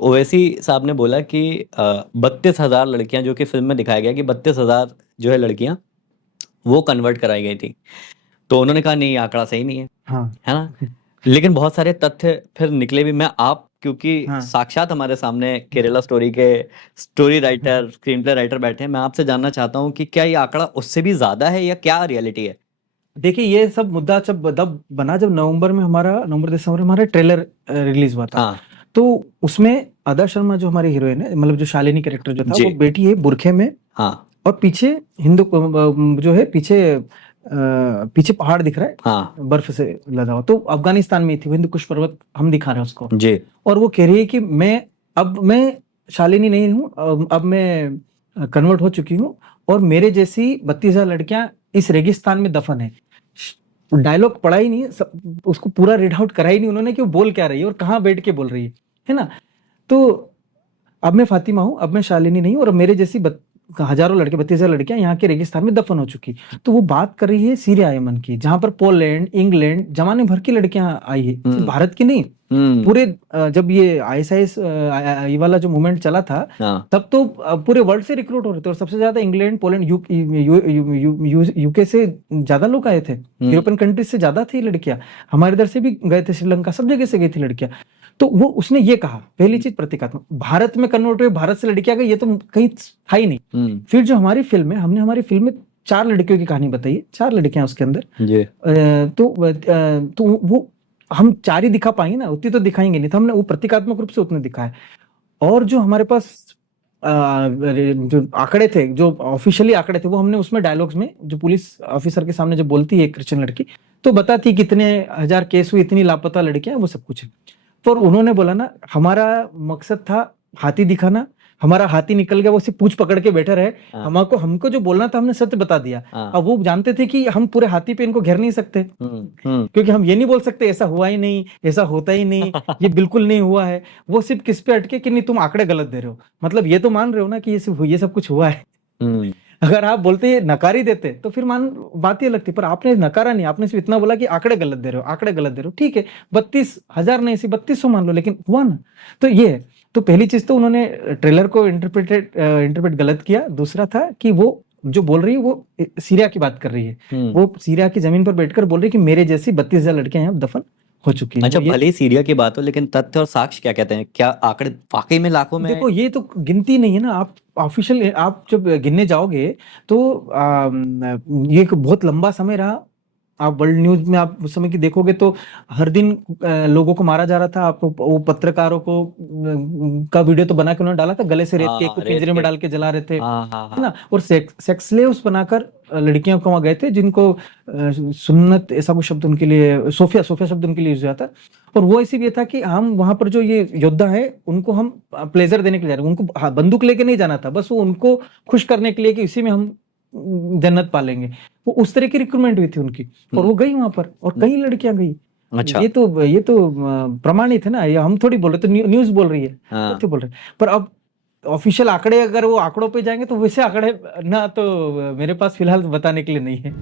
ओवैसी साहब ने बोला कि 32,000 लड़कियां, जो कि फिल्म में दिखाया गया कि 32,000 जो है लड़कियां वो कन्वर्ट कराई गई थी। तो उन्होंने कहा नहीं, ये आंकड़ा सही नहीं है, हाँ है ना। लेकिन बहुत सारे तथ्य फिर निकले भी। मैं आप क्योंकि हाँ साक्षात हमारे सामने केरला स्टोरी के story writer, screen play writer बैठे हैं, मैं आपसे जानना चाहता हूँ कि क्या ये आंकड़ा उससे भी ज्यादा है या क्या रियलिटी है। देखिए, ये सब मुद्दा जब बना, जब नवंबर दिसंबर में हमारा ट्रेलर रिलीज हुआ था, हाँ तो उसमें अदा शर्मा जो हमारी हीरोइन है, मतलब जो शालिनी कैरेक्टर जो था, जी। वो बेटी है बुरखे में, हाँ और पीछे जो है पीछे पहाड़ दिख रहा है, हाँ बर्फ से लदा हुआ, तो अफगानिस्तान में थी वो, हिंदू कुश पर्वत हम दिखा रहे हैं उसको। जी। और वो कह रही है कि मैं शालिनी नहीं हूँ, अब मैं कन्वर्ट हो चुकी हूँ, और मेरे जैसी 32,000 लड़कियां इस रेगिस्तान में दफन है। डायलॉग पढ़ा ही नहीं है, उसको पूरा रीड आउट करा ही नहीं उन्होंने कि वो बोल क्या रही है और कहाँ बैठ के बोल रही है ना। तो अब मैं फातिमा हूँ, अब मैं शालिनी नहीं हूँ, और मेरे जैसी हजारों लड़के, 32,000 लड़कियां यहाँ के रेगिस्तान में दफन हो चुकी। तो वो बात कर रही है सीरिया यमन की, जहां पर पोलैंड, इंग्लैंड, जमाने भर की लड़कियां आई है, सिर्फ भारत की नहीं। पूरे जब ये आईएसआईएस ये वाला जो मूवमेंट चला था, हाँ तब तो पूरे वर्ल्ड से रिक्रूट हो रहे थे, और सबसे ज्यादा इंग्लैंड, पोलैंड, यूके से ज्यादा लोग आए थे, यूरोपियन कंट्रीज से ज्यादा थी लड़कियां। हमारे इधर से भी गए थे, श्रीलंका, सब जगह से गई थी लड़कियां। तो वो उसने ये कहा, पहली चीज प्रतीकात्मक, भारत में कन्वर्ट हुए, भारत से लड़कियां गई, ये तो कहीं था ही नहीं। फिर जो हमारी फिल्म है, हमने हमारी फिल्म में 4 लड़कियों की कहानी बताई है, 4 लड़कियां उसके अंदर। जी। तो वो हम 4 ही दिखा पाएंगे ना, उतनी तो दिखाएंगे नहीं, तो हमने वो प्रतीकात्मक रूप से उतने दिखाए। और जो हमारे पास जो आंकड़े थे, जो ऑफिशियली आंकड़े थे, वो हमने उसमें डायलॉग्स में, जो पुलिस ऑफिसर के सामने जो बोलती है एक क्रिश्चियन लड़की, तो बताती कितने हजार केस हुए, इतनी लापता लड़कियां, वो सब कुछ है। पर उन्होंने बोला ना, हमारा मकसद था हाथी दिखाना, हमारा हाथी निकल गया, वो सिर्फ पूंछ पकड़ के बैठे रहे। हमको जो बोलना था हमने सत्य बता दिया। अब वो जानते थे कि हम पूरे हाथी पे इनको घेर नहीं सकते, क्योंकि हम ये नहीं बोल सकते ऐसा हुआ ही नहीं, ऐसा होता ही नहीं, ये बिल्कुल नहीं हुआ है। वो सिर्फ किस पे अटके कि नहीं, तुम आंकड़े गलत दे रहे हो, मतलब ये तो मान रहे हो ना कि ये सब कुछ हुआ है। अगर आप बोलते नकार ही देते तो फिर बात ही अलग थी, पर आपने नकारा नहीं, आपने सिर्फ इतना बोला कि आंकड़े गलत दे रहे हो, आंकड़े गलत दे रहे हो, ठीक है, 32,000 नहीं, सिर्फ 3200 मान लो, लेकिन हुआ ना। तो ये है। तो पहली चीज तो उन्होंने ट्रेलर को इंटरप्रेट गलत किया। दूसरा था कि वो जो बोल रही है वो सीरिया की बात कर रही है, वो सीरिया की जमीन पर बैठकर बोल रही है कि मेरे जैसी 32,000 लड़कियां यहाँ दफन हो चुकी है। अच्छा, भले ही सीरिया की बात हो, लेकिन तथ्य और साक्ष्य क्या कहते हैं? क्या आंकड़े वाकई में लाखों में? देखो, ये तो गिनती नहीं है ना, आप ऑफिशियल आप जब गिनने जाओगे तो ये एक बहुत लंबा समय रहा। आप वर्ल्ड न्यूज में आप उस समय की देखोगे तो हर दिन लोगों को मारा जा रहा था। आप वो पत्रकारों को का वीडियो तो बना के उन्होंने डाला था, गले से रेत के एक को पिंजरे में डाल के जला रहे थे, है ना। और सेक्स स्लेव्स बनाकर लड़कियों को वहां गए थे, जिनको सुन्नत ऐसा कुछ शब्द उनके लिए, सोफिया शब्द उनके लिए यूज हुआ था। और वो ऐसी भी था कि हम वहां पर जो ये योद्धा है, उनको हम प्लेजर देने के लिए जा रहे हैं, उनको बंदूक लेके नहीं जाना था, बस वो उनको खुश करने के लिए कि इसी में हम जन्नत पालेंगे। वो उस तरह की रिक्रूटमेंट हुई थी उनकी, और वो गई वहां पर, और कई लड़कियां गई। अच्छा। ये तो प्रमाणित है ना, ये हम थोड़ी बोल रहे, तो न्यूज बोल रही है, तो बोल रहे। पर अब ऑफिशियल आंकड़े, अगर वो आंकड़ों पे जाएंगे तो वैसे आंकड़े ना, तो मेरे पास फिलहाल बताने के लिए नहीं है।